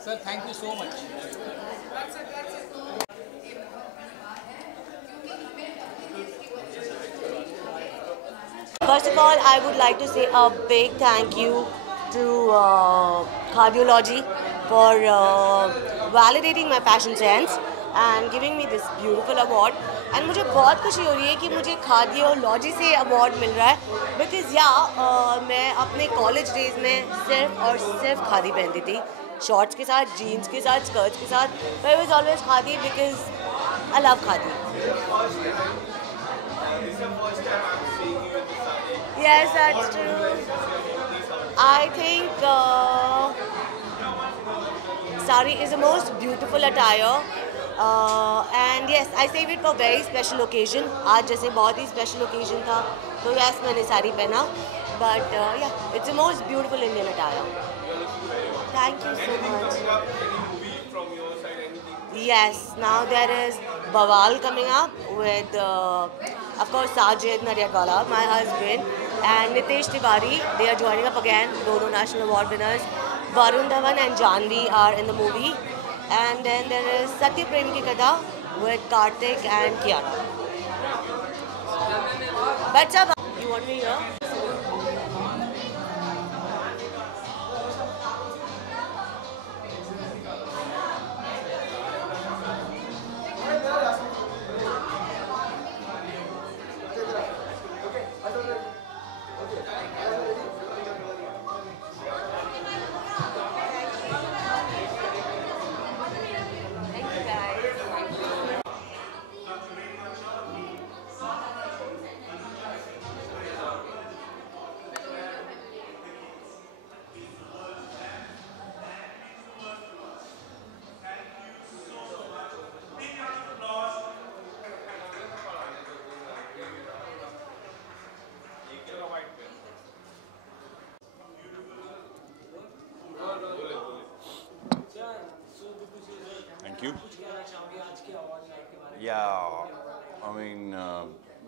Sir, thank you so much. First of all, I would like to say a big thank you to Cardiology for validating my fashion sense and giving me this beautiful award. And मुझे बहुत खुशी हो रही है कि मुझे cardiology से award मिल रहा है बिकॉज मैं अपने कॉलेज डेज में सिर्फ और सिर्फ खादी पहनती थी, शॉर्ट्स के साथ, जीन्स के साथ, स्कर्ट्स के साथ. I was always khadi because I love khadi. Yes, that's true. I think sari is the most beautiful attire. And yes, I save it for very special occasion. आज जैसे बहुत ही special occasion था, तो yes मैंने साड़ी पहना. But yeah, it's the most beautiful Indian attire. Thank you so much. Yes, now there is Bawal coming up with, of course, Sajid Naryatwala, my husband, and Nitesh Tiwari. They are joining up again, dono national award winners. Varun Dhawan and Janvi are in the movie. And then there is Satya Prem Ki Katha with Karthik and Kiara. But sab, you want me here? Thank you. Yeah, I mean,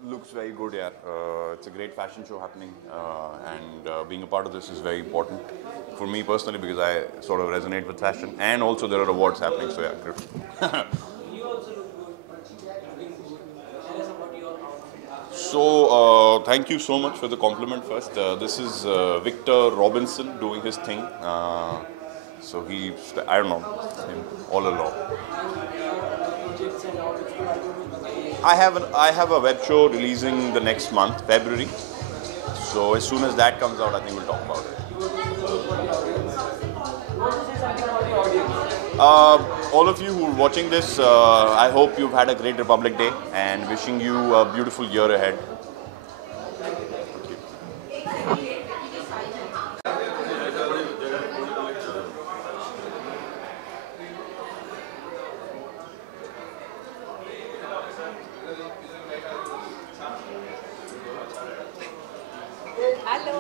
looks very good. Yeah, it's a great fashion show happening, and being a part of this is very important for me personally because I sort of resonate with fashion, and also there are awards happening. So yeah, good. So thank you so much for the compliment. First, this is Victor Robinson doing his thing. So I don't know, him all along. I have a web show releasing the next month, February. So as soon as that comes out, I think we'll talk about it. All of you who are watching this, I hope you've had a great Republic Day and wishing you a beautiful year ahead. Hello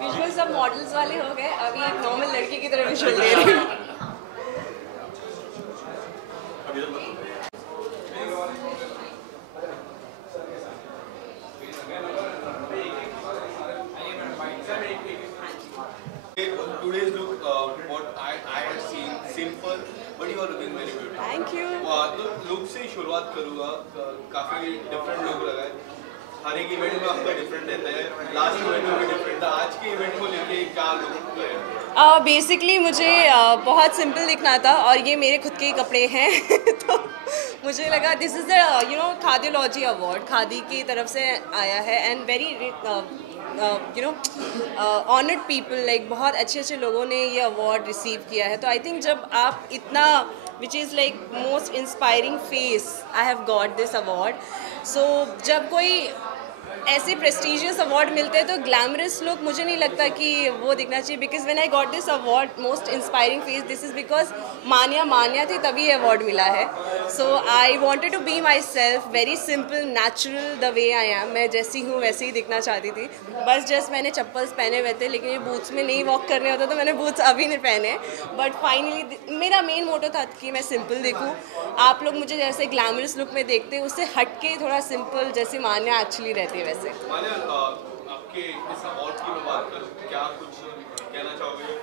visual सब models वाले हो गए, अभी एक normal लड़की की तरह visual दे रही हूँ. Today's look, what I have seen, simple, but you are looking very beautiful. Thank you. तो look से शुरुआत करूँगा, काफी different look लगा है. हर एक इवेंट में आपका डिफरेंट रहता है, लास्ट इवेंट में भी डिफरेंट था, आज के इवेंट को लेके क्या लुक है? बेसिकली मुझे बहुत सिंपल दिखना था और ये मेरे खुद के कपड़े हैं तो मुझे लगा this is the cardiology award khadi की तरफ से आया है and very honoured people, like बहुत अच्छे अच्छे लोगों ने ये अवार्ड रिसीव किया है. तो आई थिंक जब आप इतना which is like most inspiring face, I have got this award. So जब कोई ऐसे प्रेस्टिजियस अवार्ड मिलते हैं तो ग्लैमरस लुक मुझे नहीं लगता कि वो दिखना चाहिए, because when I got this award most inspiring face, this is because Manya थी तभी ये अवार्ड मिला है. So I wanted to be myself, very simple natural the way I am. मैं जैसी हूँ वैसे ही दिखना चाहती थी. बस जस्ट मैंने चप्पल्स पहने हुए थे, लेकिन ये बूट्स में नहीं वॉक करने होता तो मैंने बूट्स अभी नहीं पहने. बट फाइनली मेरा मेन मोटो था कि मैं सिंपल दिखूँ. आप लोग मुझे जैसे ग्लैमरस लुक में देखते हैं उससे हट के थोड़ा सिंपल जैसे मान्या एक्चुअली रहती है वैसे. मान्या, आपके इस अवार्ड की मैं बात करूँ, क्या कुछ कहना चाहोगे?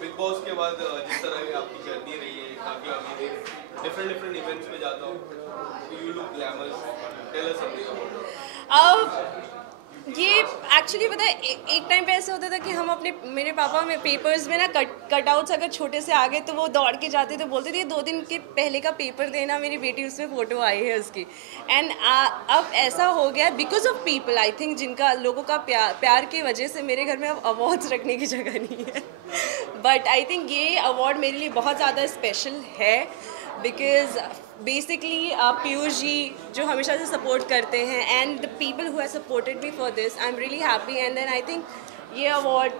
बिग बॉस के बाद जिस तरह की आपकी जर्नी रही है, काफ़ी अभी डिफरेंट इवेंट्स में जाता हूँ, you look glamorous, tell us something. ये एक्चुअली पता है एक टाइम पे ऐसा होता था कि हम अपने मेरे पापा में पेपर्स में ना कटआउट्स अगर छोटे से आ गए तो वो दौड़ के जाते थे, बोलते थे 2 दिन के पहले का पेपर देना, मेरी बेटी उसमें फ़ोटो आई है उसकी. एंड अब ऐसा हो गया because of people, I think जिनका लोगों का प्यार की वजह से मेरे घर में अब अवार्ड्स रखने की जगह नहीं है. बट आई थिंक ये अवार्ड मेरे लिए बहुत ज़्यादा स्पेशल है बिकॉज बेसिकली पीयूष जी जो हमेशा से सपोर्ट करते हैं and the people who have supported me for this, I am really happy. And then I think ये अवार्ड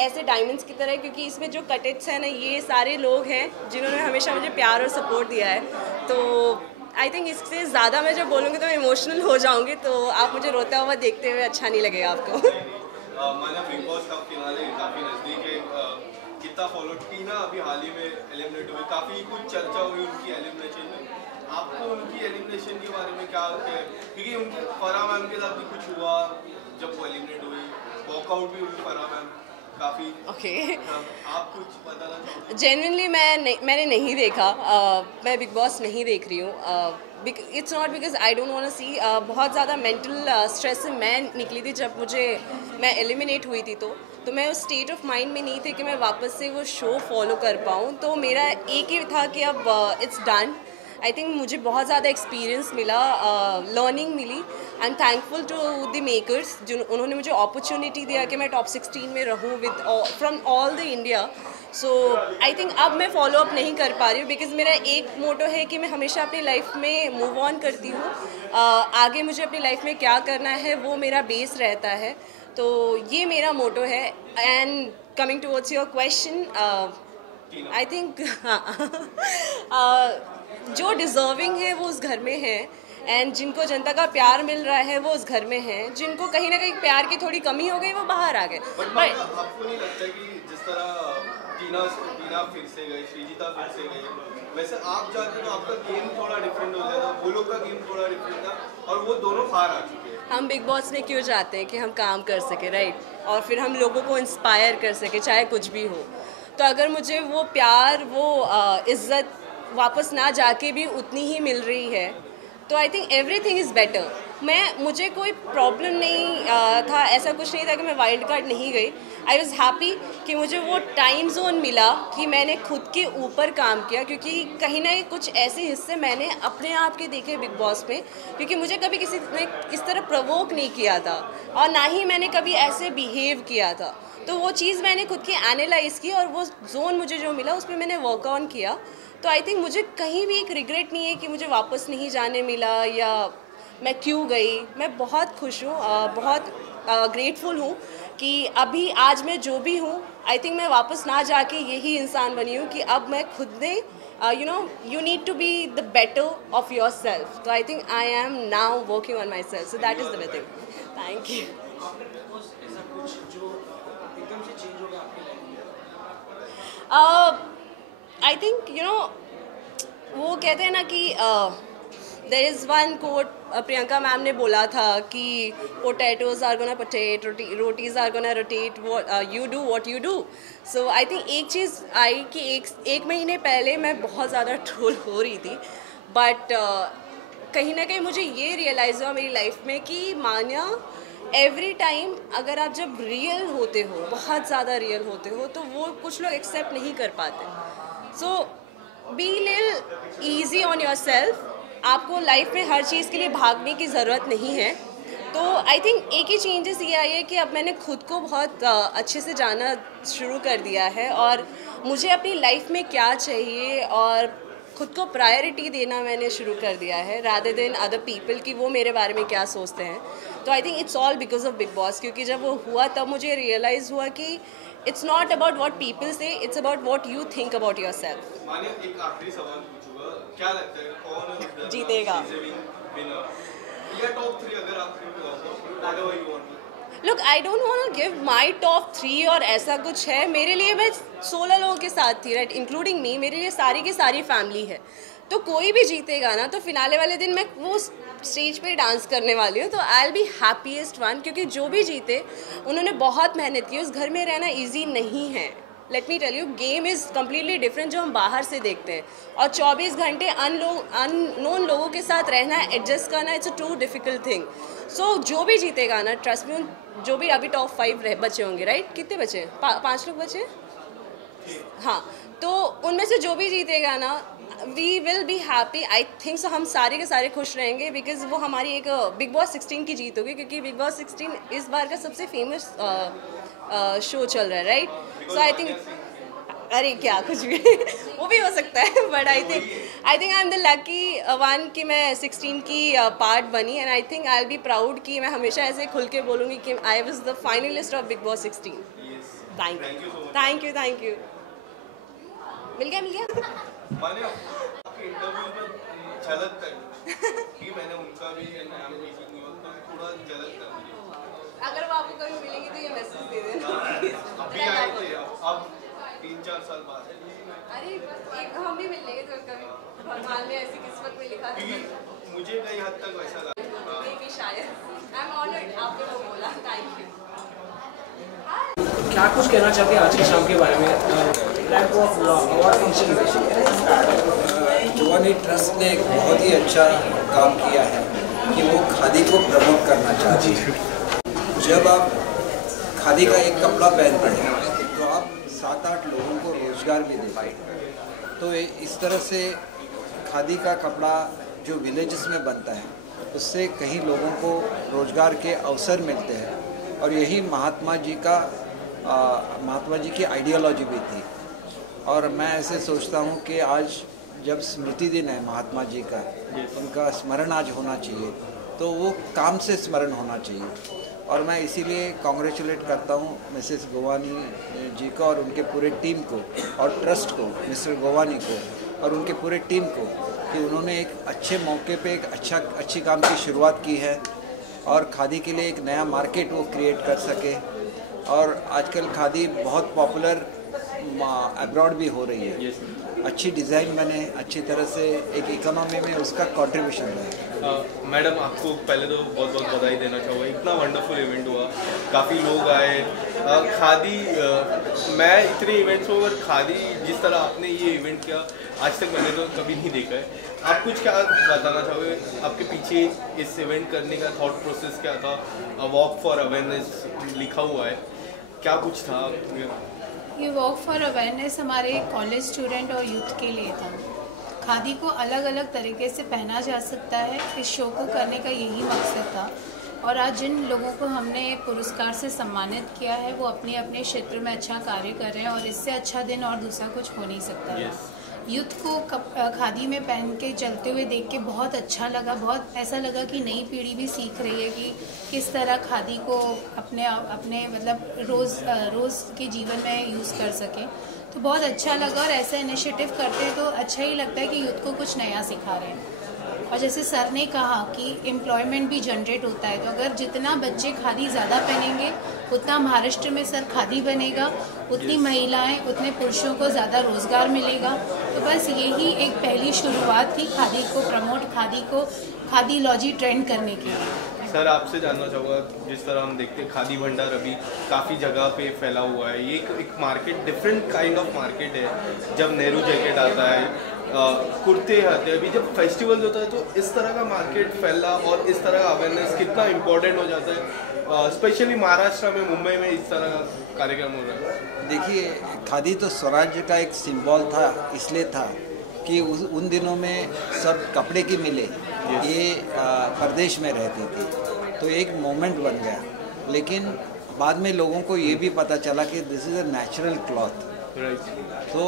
ऐसे डायमंड्स की तरह है क्योंकि इसमें जो कटेट्स हैं ना, ये सारे लोग हैं जिन्होंने हमेशा मुझे प्यार और सपोर्ट दिया है. तो आई थिंक इससे ज़्यादा मैं जब बोलूँगी तो मैं इमोशनल हो जाऊँगी, तो आप मुझे रोता हुआ देखते हुए अच्छा नहीं लगेगा आपको. माना बिग बॉस का फिनाले काफ़ी नज़दीक है, कितना फॉलो टीना अभी हाल ही में एलिमिनेट हुई, काफ़ी कुछ चर्चा हुई उनकी एलिमिनेशन में. आपको उनकी एलिमिनेशन के बारे में क्या क्योंकि उनके फराह मैम के साथ भी कुछ हुआ जब वो एलिमिनेट हुई, वॉकआउट भी हुई फराह मैम काफ़ी. ओके, आप कुछ बताना चाहोगे? जेन्युइनली मैंने नहीं देखा. मैं बिग बॉस नहीं देख रही हूँ. It's not because I don't want to see. बहुत ज़्यादा मेंटल स्ट्रेस से मैं निकली थी जब मैं एलिमिनेट हुई थी, तो मैं उस स्टेट ऑफ माइंड में नहीं थी कि मैं वापस से वो शो फॉलो कर पाऊँ. तो मेरा एक ही था कि अब इट्स डन. आई थिंक मुझे बहुत ज़्यादा एक्सपीरियंस मिला, लर्निंग मिली. I am thankful to the makers उन्होंने मुझे अपॉर्चुनिटी दिया कि मैं टॉप 16 में रहूँ with from all the India. So I think अब मैं फॉलो अप नहीं कर पा रही हूँ बिकॉज मेरा एक मोटो है कि मैं हमेशा अपनी लाइफ में मूव ऑन करती हूँ. आगे मुझे अपनी लाइफ में क्या करना है वो मेरा बेस रहता है. तो ये मेरा मोटो है. And coming towards your question, I think जो डिज़र्विंग है वो उस घर में है एंड जिनको जनता का प्यार मिल रहा है वो उस घर में है. जिनको कहीं ना कहीं प्यार की थोड़ी कमी हो गई वो बाहर आ गए. बट आपको नहीं लगता कि जिस तरह टीना फिर से गई, श्रीजिता फिर से गई, वैसे आप जाते तो आपका गेम थोड़ा डिफरेंट हो जाता, वो लोग का गेम थोड़ा डिफरेंट था और वो दोनों बाहर आ चुके हैं. हम बिग बॉस में क्यों जाते हैं कि हम काम कर सके, राइट, और फिर हम लोगों को इंस्पायर कर सके चाहे कुछ भी हो. तो अगर मुझे वो प्यार वो इज़्ज़त वापस ना जाके भी उतनी ही मिल रही है तो I think everything is better. मुझे कोई प्रॉब्लम नहीं था, ऐसा कुछ नहीं था कि मैं वाइल्ड कार्ड नहीं गई. आई वॉज़ हैप्पी कि मुझे वो टाइम जोन मिला कि मैंने खुद के ऊपर काम किया, क्योंकि कहीं ना कुछ ऐसे हिस्से मैंने अपने आप के देखे बिग बॉस में, क्योंकि मुझे कभी किसी ने इस तरह प्रवोक नहीं किया था और ना ही मैंने कभी ऐसे बिहेव किया था. तो वो चीज़ मैंने खुद की एनालाइज़ की और वो जोन मुझे जो मिला उसमें मैंने वर्क ऑन किया. तो आई थिंक मुझे कहीं भी एक रिग्रेट नहीं है कि मुझे वापस नहीं जाने मिला या मैं क्यों गई. मैं बहुत खुश हूँ, बहुत ग्रेटफुल हूँ कि अभी आज मैं जो भी हूँ, आई थिंक मैं वापस ना जाके यही इंसान बनी हूँ कि अब मैं खुद ने you need to be the better of yourself. So I think I am now working on myself. So that is the thing. Thank you. I think वो कहते हैं ना कि there is one quote Priyanka ma'am ने बोला था कि potatoes are gonna potate, rotis are gonna rotate, you do what you do. So I think एक चीज़ आई कि एक महीने पहले मैं बहुत ज़्यादा ट्रोल हो रही थी, बट कहीं ना कहीं मुझे ये रियलाइज़ हुआ मेरी लाइफ में कि मान्या एवरी टाइम अगर आप जब रियल होते हो, बहुत ज़्यादा रियल होते हो, तो वो कुछ लोग एक्सेप्ट नहीं कर पाते. So be little easy on yourself. आपको लाइफ में हर चीज़ के लिए भागने की ज़रूरत नहीं है. तो आई थिंक एक ही चेंजेस ये आई है कि अब मैंने खुद को बहुत अच्छे से जानना शुरू कर दिया है और मुझे अपनी लाइफ में क्या चाहिए और खुद को प्रायोरिटी देना मैंने शुरू कर दिया है रादर देन अदर पीपल कि वो मेरे बारे में क्या सोचते हैं. तो I think it's all because of Bigg Boss, क्योंकि जब वो हुआ तब मुझे रियलाइज़ हुआ कि it's not about what people say, it's about what you think about yourself. माने एक आखिरी सवाल पूछूंगा, क्या लगता है कौन जीतेगा? या टॉप 3 अगर आप whatever you want. Look, I don't want to give my top 3 और ऐसा कुछ है. मेरे लिए मैं 16 लोगों के साथ थी, राइट, इंक्लूडिंग मी. मेरे लिए सारी की सारी फैमिली है. तो कोई भी जीतेगा ना, तो फिनाले वाले दिन मैं वो स्टेज पे डांस करने वाली हूँ. तो आई विल बी हैप्पीएस्ट वन, क्योंकि जो भी जीते उन्होंने बहुत मेहनत की. उस घर में रहना ईजी नहीं है. Let me tell you, game is completely different जो हम बाहर से देखते हैं. और 24 घंटे अननोन लोगों के साथ रहना, एडजस्ट करना, it's a too difficult thing. So जो भी जीतेगा ना, ट्रस्ट मी, जो भी अभी टॉप 5 बचे होंगे, राइट, कितने बचे? 5 लोग बचे. हाँ, तो उनमें से जो भी जीतेगा ना, we will be happy. I think so हम सारे के सारे खुश रहेंगे, बिकॉज वो हमारी एक बिग बॉस 16 की जीत होगी, क्योंकि बिग बॉस 16 इस बार का सबसे फेमस शो चल रहा है, राइट. सो आई थिंक, अरे क्या कुछ भी वो भी हो सकता है, but I think I am the lucky one कि मैं 16 की पार्ट बनी. And I think I will be proud कि मैं हमेशा ऐसे खुल के बोलूँगी कि I was the finalist of Bigg Boss 16. Thank you. मिल गया. माने आपके इंटरव्यू में झलक कर कि मैंने उनका भी नाम लिखा नहीं हो, तो थोड़ा झलक कर मुझे. अगर वो आपको कभी मिलेंगे तो ये मैसेज दे देना. अभी आए थे, अब 3-4 साल बाद. अरे एक हम भी मिल लेंगे तो कभी भगवान ने ऐसी किस्मत में लिखा था. मुझे कई हद तक वैसा लगा. मे बी शायद. आई एम ऑनर्ड, आपने वो बोला. Thank you. क्या कुछ कहना चाहते हैं आज की शाम के बारे में? Rank of award function Gowani trust ने एक बहुत ही अच्छा काम किया है कि वो खादी को प्रमोट करना चाहती है. जब आप खादी का एक कपड़ा पहनते हैं तो आप 7-8 लोगों को रोज़गार भी दे पाएंगे. तो इस तरह से खादी का कपड़ा जो विलेजेस में बनता है उससे कई लोगों को रोज़गार के अवसर मिलते हैं. और यही महात्मा जी की आइडियोलॉजी भी थी. और मैं ऐसे सोचता हूँ कि आज जब स्मृति दिन है महात्मा जी का, उनका स्मरण आज होना चाहिए, तो वो काम से स्मरण होना चाहिए. और मैं इसीलिए कॉन्ग्रेचुलेट करता हूँ मिसेस गोवानी जी को और उनके पूरे टीम को, और ट्रस्ट को, मिस्टर गोवानी को और उनके पूरे टीम को, कि उन्होंने एक अच्छे मौके पे एक अच्छी काम की शुरुआत की है और खादी के लिए एक नया मार्केट वो क्रिएट कर सके. और आजकल खादी बहुत पॉपुलर अब्रॉड भी हो रही है. अच्छी डिज़ाइन बने, अच्छी तरह से एक इकोनॉमी में उसका कंट्रीब्यूशन है. मैडम, आपको पहले तो बहुत बहुत बधाई देना चाहूँगा. इतना वंडरफुल इवेंट हुआ, काफ़ी लोग आए. खादी, मैं इतने इवेंट्स में, खादी जिस तरह आपने ये इवेंट किया आज तक मैंने तो कभी नहीं देखा है. आप कुछ क्या बताना चाहोगे? आपके पीछे इस इवेंट करने का थॉट प्रोसेस क्या था? वॉक फॉर अवेयरनेस लिखा हुआ है, क्या कुछ था? ये वॉक फॉर अवेयरनेस हमारे कॉलेज स्टूडेंट और यूथ के लिए था. खादी को अलग अलग तरीके से पहना जा सकता है, इस शो को करने का यही मकसद था. और आज जिन लोगों को हमने पुरस्कार से सम्मानित किया है वो अपने अपने क्षेत्र में अच्छा कार्य कर रहे हैं, और इससे अच्छा दिन और दूसरा कुछ हो नहीं सकता है. यूथ को खादी में पहन के चलते हुए देख के बहुत अच्छा लगा. बहुत ऐसा लगा कि नई पीढ़ी भी सीख रही है कि किस तरह खादी को अपने मतलब रोज़ के जीवन में यूज़ कर सके. तो बहुत अच्छा लगा, और ऐसा इनिशिएटिव करते हैं तो अच्छा ही लगता है कि यूथ को कुछ नया सिखा रहे हैं. और जैसे सर ने कहा कि एम्प्लॉयमेंट भी जनरेट होता है, तो अगर जितना बच्चे खादी ज़्यादा पहनेंगे उतना महाराष्ट्र में सर खादी बनेगा, उतनी महिलाएं, उतने पुरुषों को ज़्यादा रोज़गार मिलेगा. तो बस यही एक पहली शुरुआत थी खादी को प्रमोट, खादी लॉजी ट्रेंड करने के लिए. सर, आपसे जानना चाहूँगा, जिस तरह हम देखते हैं खादी भंडार अभी काफ़ी जगह पे फैला हुआ है. ये एक market, different kind of market है. जब नेहरू जैकेट आता है, कुर्ते आते हैं, अभी जब फेस्टिवल्स होता है, तो इस तरह का मार्केट फैला और इस तरह का अवेयरनेस कितना इम्पोर्टेंट हो जाता है, स्पेशली महाराष्ट्र में, मुंबई में इस तरह का कार्यक्रम हो रहा है. देखिए, खादी तो स्वराज्य का एक सिंबल था. इसलिए था कि उन दिनों में सब कपड़े की मिलें ये प्रदेश में रहती थी, तो एक मोमेंट बन गया. लेकिन बाद में लोगों को ये भी पता चला कि this is a natural cloth, तो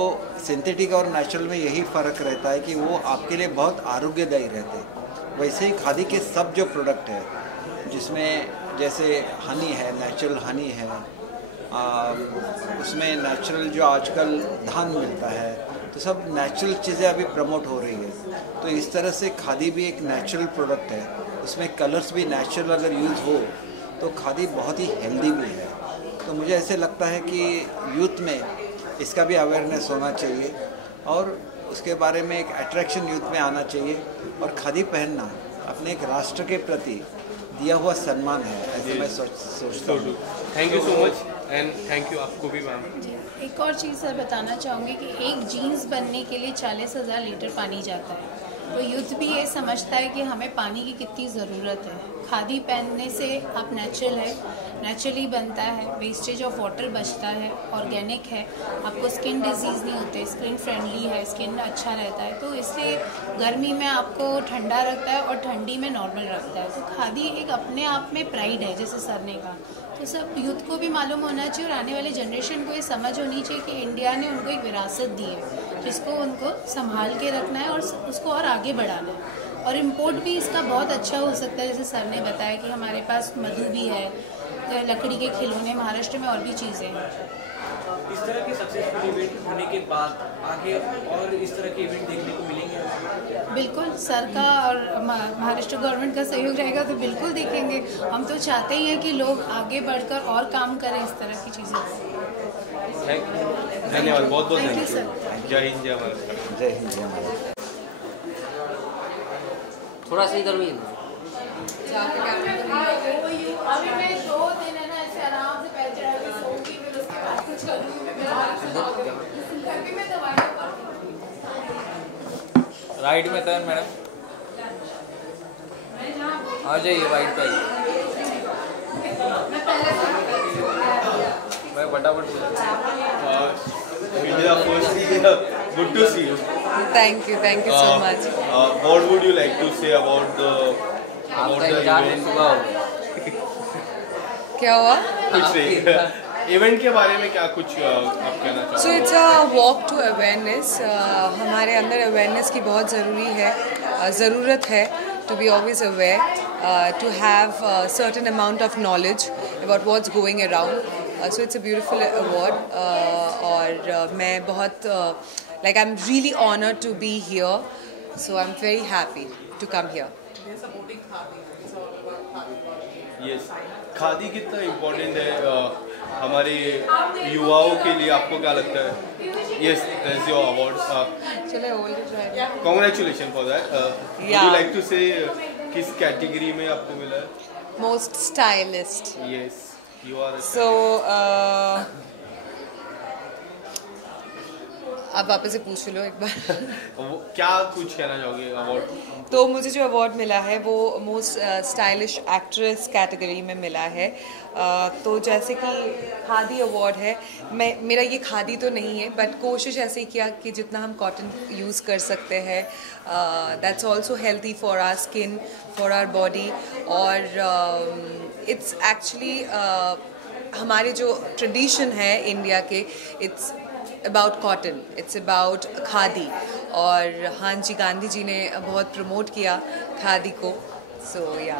सिंथेटिक और नेचुरल में यही फ़र्क रहता है कि वो आपके लिए बहुत आरोग्यदायी रहते हैं। वैसे ही खादी के सब जो प्रोडक्ट है, जिसमें जैसे हनी है, नेचुरल हनी है, उसमें नेचुरल जो आजकल धान मिलता है, तो सब नेचुरल चीज़ें अभी प्रमोट हो रही है। तो इस तरह से खादी भी एक नेचुरल प्रोडक्ट है, उसमें कलर्स भी नेचुरल अगर यूज़ हो तो खादी बहुत ही हेल्दी भी है। तो मुझे ऐसे लगता है कि यूथ में इसका भी अवेयरनेस होना चाहिए और उसके बारे में एक अट्रैक्शन यूथ में आना चाहिए। और खादी पहनना अपने एक राष्ट्र के प्रति दिया हुआ सम्मान है, ऐसे मैं सोचता हूँ। Thank you so much and thank you आपको भी मैम। एक और चीज़ सर बताना चाहूँगी कि एक जीन्स बनने के लिए 40,000 लीटर पानी जाता है। तो यूथ भी ये समझता है कि हमें पानी की कितनी ज़रूरत है। खादी पहनने से आप नेचुरल है, नेचुरली बनता है, वेस्टेज ऑफ वाटर बचता है, ऑर्गेनिक है, आपको स्किन डिजीज़ नहीं होते, स्किन फ्रेंडली है, स्किन अच्छा रहता है। तो इसलिए गर्मी में आपको ठंडा रखता है और ठंडी में नॉर्मल रखता है। तो खादी एक अपने आप में प्राइड है, जैसे सर ने कहा। तो सब यूथ को भी मालूम होना चाहिए और आने वाली जनरेशन को ये समझ होनी चाहिए कि इंडिया ने उनको एक विरासत दी है, जिसको उनको संभाल के रखना है और उसको और आगे बढ़ाना है। और इम्पोर्ट भी इसका बहुत अच्छा हो सकता है, जैसे सर ने बताया कि हमारे पास मधु भी है, लकड़ी के खिलौने महाराष्ट्र में और भी चीज़ें हैं। इस तरह के सक्सेसफुल इवेंट होने के बाद आगे और इस तरह के इवेंट देखने को मिलेंगे? बिल्कुल, सर का और महाराष्ट्र गवर्नमेंट का सहयोग रहेगा तो बिल्कुल देखेंगे। हम तो चाहते ही हैं कि लोग आगे बढ़कर और काम करें इस तरह की चीज़ें। धन्यवाद, बहुत बहुत थैंक यू धन्यवाद। सर। जय हिंद, जय महाराष्ट्र। जय हिंद, जय महाराष्ट्र। थोड़ा सा इधर भी अभी मैं 2 दिन है ना ऐसे आराम से पैर चढ़ा के सोऊंगी, फिर उसके बाद कुछ करूंगी, फिर मैं दवाइयाँ राइट में टर्न मैडम, आ जाइए राइट पे भाई फटाफट। Vidya, firstly, good to see you. Thank you so much. What would you like to say about the event? क्या हुआ? कुछ नहीं, इवेंट के बारे में क्या कुछ आप कहना चाहोगे? So it's a walk to awareness. हमारे अंदर awareness की बहुत ज़रूरत है to be always aware, to have a certain amount of knowledge about what's going around. So it's a beautiful award और मैं बहुत like I'm really honored to be here. So I'm very happy to come here. Yes. Khadi कितना important है हमारे युवाओं के लिए, आपको क्या लगता है? Yes, that's your award. Shall I hold it right now? Congratulations for that. Would you like to say किस कैटेगरी में आपको मिला है? Most stylist. Yes, you are. So आप वापस से पूछ लो एक बार। क्या कुछ कहना चाहोगे अवार्ड? तो मुझे जो अवार्ड मिला है वो मोस्ट स्टाइलिश एक्ट्रेस कैटेगरी में मिला है। तो जैसे कि खादी अवार्ड है, मेरा ये खादी तो नहीं है, बट कोशिश ऐसे ही किया कि जितना हम कॉटन यूज़ कर सकते हैं, that's also healthy for our skin, for our body. और इट्स एक्चुअली हमारे जो ट्रेडिशन है इंडिया के, it's about cotton, it's about khadi. और हाँ जी, गांधी जी ने बहुत प्रमोट किया खादी को। सो या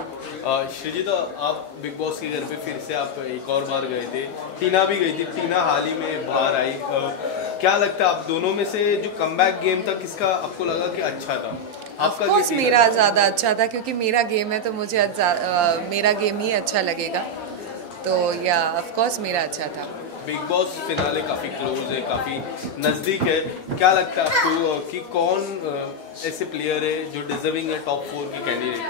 श्रीजिता, आप बिग बॉस के घर पे फिर से आप एक और बार गए थे, टीना भी गई थी, टीना हाल ही में बाहर आई। क्या लगता है आप दोनों में से जो कमबैक गेम था, किसका आपको लगा कि अच्छा था? ऑफ कोर्स मेरा ज़्यादा अच्छा था, क्योंकि मेरा गेम है तो मुझे मेरा गेम ही अच्छा लगेगा। तो या ऑफ कोर्स मेरा अच्छा था। बिग बॉस फिनाले काफ़ी क्लोज है, काफ़ी नज़दीक है। क्या लगता है आपको कि कौन ऐसे प्लेयर है जो डिजर्विंग है टॉप 4 की कैंडिडेट?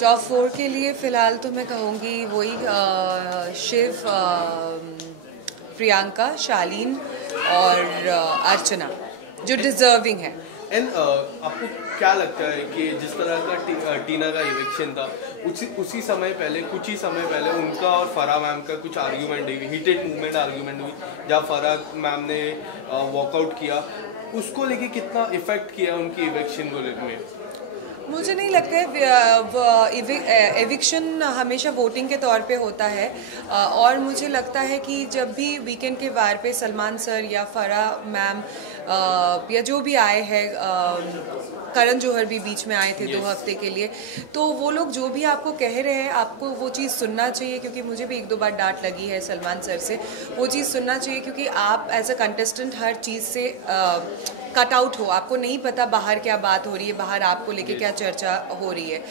टॉप 4 के लिए फ़िलहाल तो मैं कहूँगी वही शिव, प्रियंका, शालीन और अर्चना, जो डिजर्विंग है। एंड आपको क्या लगता है कि जिस तरह का टीना का इलेक्शन था, उसी समय पहले, कुछ ही समय पहले उनका और फराह मैम का कुछ आर्ग्यूमेंट हुई, हीटेड मूवमेंट आर्ग्यूमेंट हुई, जहाँ फराह मैम ने वॉकआउट किया, उसको लेके कितना इफेक्ट किया उनकी इलेक्शन को लेकर? मुझे नहीं लगता है एविक्शन हमेशा वोटिंग के तौर पे होता है, और मुझे लगता है कि जब भी वीकेंड के वार पे सलमान सर या फराह मैम या जो भी आए हैं, करण जौहर भी बीच में आए थे 2 हफ्ते के लिए, तो वो लोग जो भी आपको कह रहे हैं आपको वो चीज़ सुनना चाहिए, क्योंकि मुझे भी 1-2 बार डांट लगी है सलमान सर से। वो चीज़ सुनना चाहिए क्योंकि आप एज अ कंटेस्टेंट हर चीज़ से कट आउट हो, आपको नहीं पता बाहर क्या बात हो रही है, बाहर आपको लेके क्या चर्चा हो रही है।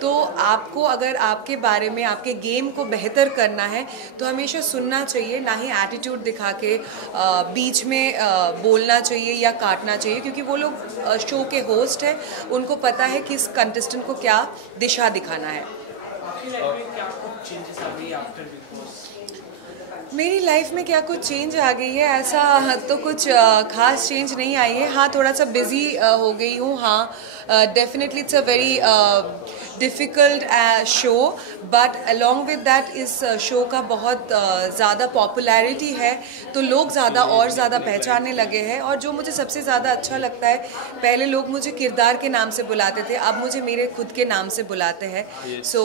तो आपको अगर आपके बारे में आपके गेम को बेहतर करना है तो हमेशा सुनना चाहिए, ना ही एटीट्यूड दिखा के बीच में बोलना चाहिए या काटना चाहिए, क्योंकि वो लोग शो के होस्ट हैं, उनको पता है किस कंटेस्टेंट को क्या दिशा दिखाना है। मेरी लाइफ में क्या कुछ चेंज आ गई है, ऐसा तो कुछ खास चेंज नहीं आई है। हाँ, थोड़ा सा बिजी हो गई हूँ। हाँ, definitely it's a very difficult show, but along with that इस शो का बहुत ज़्यादा पॉपुलैरिटी है, तो लोग ज़्यादा और ज़्यादा पहचानने लगे हैं। और जो मुझे सबसे ज़्यादा अच्छा लगता है, पहले लोग मुझे किरदार के नाम से बुलाते थे, अब मुझे मेरे खुद के नाम से बुलाते हैं। So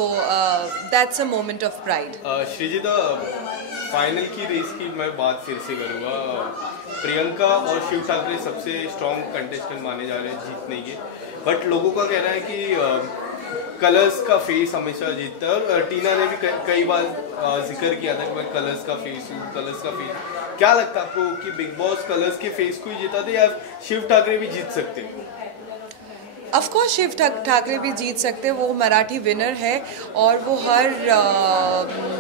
that's a moment of pride. Srijita, final की रेस की मैं बात फिर से करूँगा। प्रियंका और शिव ठाकरे सबसे स्ट्रॉन्ग कंटेस्टेंट माने जा रहे हैं जीतने के, बट लोगों का कहना है कि कलर्स का फेस हमेशा जीतता है, और टीना ने भी कई बार जिक्र किया था कि मैं कलर्स का फेस हूँ, कलर्स का फेस। क्या लगता है आपको कि बिग बॉस कलर्स के फेस को ही जीता थे या शिव ठाकरे भी जीत सकते हैं? ऑफकोर्स शिव ठाकरे भी जीत सकते हैं, वो मराठी विनर है, और वो हर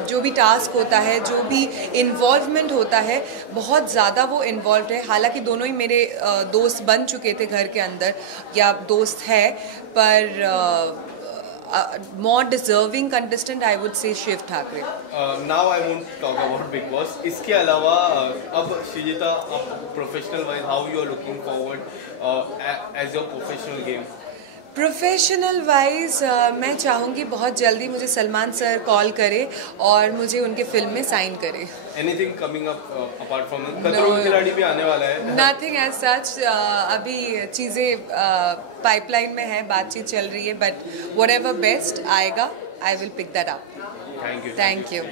जो भी टास्क होता है, जो भी इन्वॉल्वमेंट होता है, बहुत ज़्यादा वो इन्वॉल्व है। हालांकि दोनों ही मेरे दोस्त बन चुके थे घर के अंदर, या दोस्त है, पर more deserving contestant I would say Shiv Thackeray. Now I won't talk about Big Boss. इसके अलावा अब Srijita, professional wise how you are looking forward as your professional game? Professional wise मैं चाहूँगी बहुत जल्दी मुझे सलमान सर कॉल करे और मुझे उनके फिल्म में साइन करे। Anything coming up apart from खतरों के खिलाड़ी भी आने वाला है? Nothing as such. अभी चीज़ें पाइपलाइन में है, बातचीत चल रही है, बट whatever best आएगा, I will pick that up. Thank you.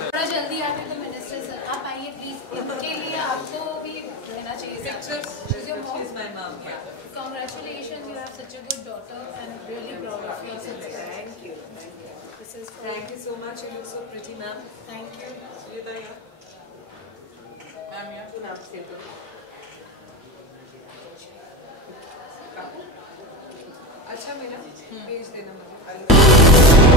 थोड़ा जल्दी आते तो मिनिस्टर सर आप आइए प्लीज, इनके लिए आपको भी रहना चाहिए। Congratulations, you have such a good daughter and really proud of your success. Thank you. This is for Thank you so much. You look so pretty, ma'am. Thank you. Ma'am, you have to naam say to. अच्छा मेरा भेज देना मुझे।